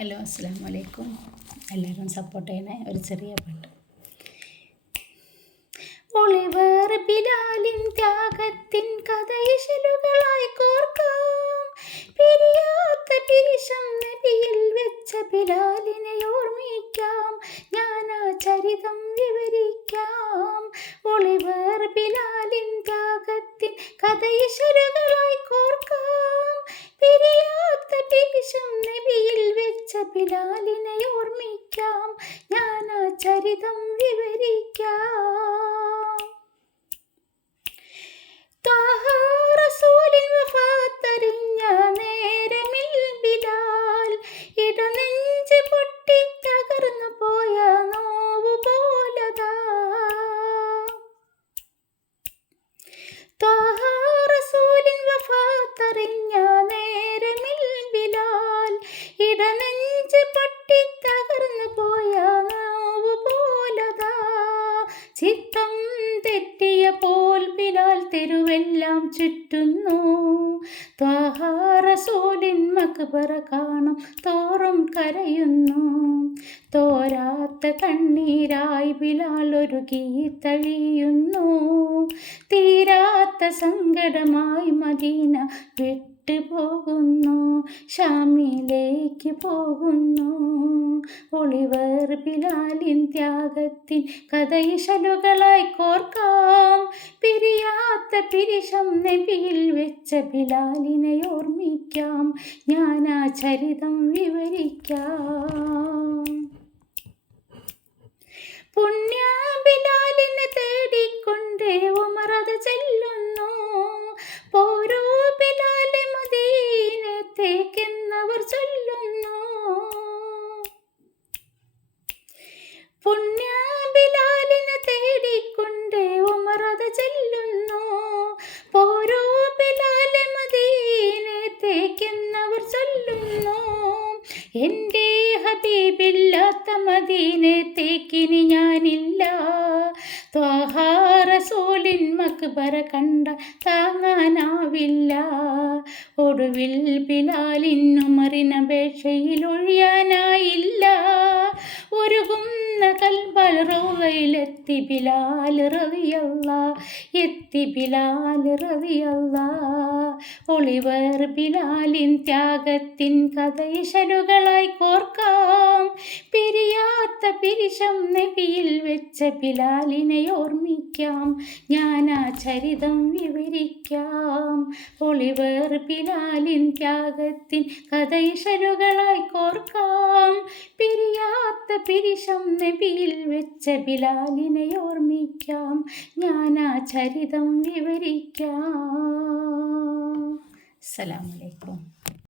Hello, അസ്സലാമു അലൈക്കും. എല്ലാവരും സപ്പോർട്ട് ചെയ്യണേ. ഒരു ചെറിയ പാട്ട്. ഒളിവർ ബിലാലിൻ ത്യാഗത്തിൻ കഥയിശലുകളായി കോർക്കാം. പിരിയാത്ത പിരിശം നബിയിൽ വെച്ച ബിലാലിനെ ഓർമ്മിക്കാം. ഞാൻ ആ ചരിതം വിവരിക്കാം. ഒളിവർ ബിലാലിൻ ത്യാഗത്തിൻ കഥയിശലുകളായി കോർക്കാം. പിരിയാത്ത പിരിശം നബിയിൽ വെച്ച ബിലാലിനെ ഓർമ്മിക്കാം. ഞാൻ ആ ചരിതം വിവരിക്കാം. ത്വാഹ റസൂലിൻ വഫാത്തറിഞ്ഞ നേരമിൽ ബിലാൽ ഇടനെഞ്ച് പൊട്ടി തകർന്നു പോയ നോവു പോലതാ. ത്വാഹ റസൂലിൻ വഫാത്തറിഞ്ഞ നേരമിൽ ബിലാൽ ഇടനെഞ്ച് പൊട്ടി തകർന്നു പോയ നോവു പോലതാ. ചിത്തം തെറ്റിയ പോൽ ബിലാൽ തെരുവെല്ലാം ചുറ്റുന്നു. ത്വാഹ റസൂലിൻ മക്ബറ കാണും തോറും കരയുന്നു. തോരാത്ത കണ്ണീരായി ബിലാൽ ഒരുകി തഴിയുന്നു. തീരാത്ത സങ്കടമായി മദീന വിട്ടുപോകുന്നു. ഷാമിലേക്ക് പോകുന്നു. ഒളിവർ ബിലാലിൻ ത്യാഗത്തിൻ കഥയിശലുകളായി കോർക്കാം. പിരിയാത്ത പിരിശം നബിയിൽ വെച്ച ബിലാലിനെ ഓർമ്മിക്കാം. ഞാൻ ആ ചരിതം വിവരിക്കാം. പുണ്യ ബിലാലിനെ തേടിക്കൊണ്ട് ഉമറത് ചെല്ലുന്നു. പോരോ ബിലാലെ മദീനത്തേക്കെന്നവർ ചൊല്ലുന്നു. പുണ്യ ബിലാലിനെ തേടിക്കൊണ്ട് ഉമറത് ചെല്ലുന്നു. പോരോ ബിലാലെ മദീനത്തേക്കെന്നവർ ചൊല്ലുന്നു. എൻ്റെ ഹബീബില്ലാത്ത മദീനത്തേക്കിനി ഞാനില്ല. ത്വാഹ റസൂലിൻ മക്ബറ കണ്ട താങ്ങാനാവില്ല. ഒടുവിൽ ബിലാലിൻ ഉമറിനപേക്ഷയിൽ ഒഴിയാനായില്ല. ഒരുകുന്ന കൽബൽ റൗളയിലെത്തി ബിലാൽ റളിയല്ലാഹ്. എത്തി ബിലാൽ റളിയല്ലാഹ്. ഒളിവർ ബിലാലിൻ ത്യാഗത്തിൻ കഥയിശലുകളായി കോർക്കാം. പിരിയാത്ത പിരിശം നബിയിൽ വെച്ച ബിലാലിനെ ഓർമ്മിക്കാം. ഞാൻ ആ ചരിതം വിവരിക്കാം. ഒളിവർ ബിലാലിൻ ത്യാഗത്തിൻ കഥയിശലുകളായി കോർക്കാം. പിരിയാത്ത പിരിശം നബിയിൽ വെച്ച ബിലാലിനെ ഓർമ്മിക്കാം. ഞാൻ ആ ചരിതം വിവരിക്കാം. അസ്സലാമു അലൈക്കും.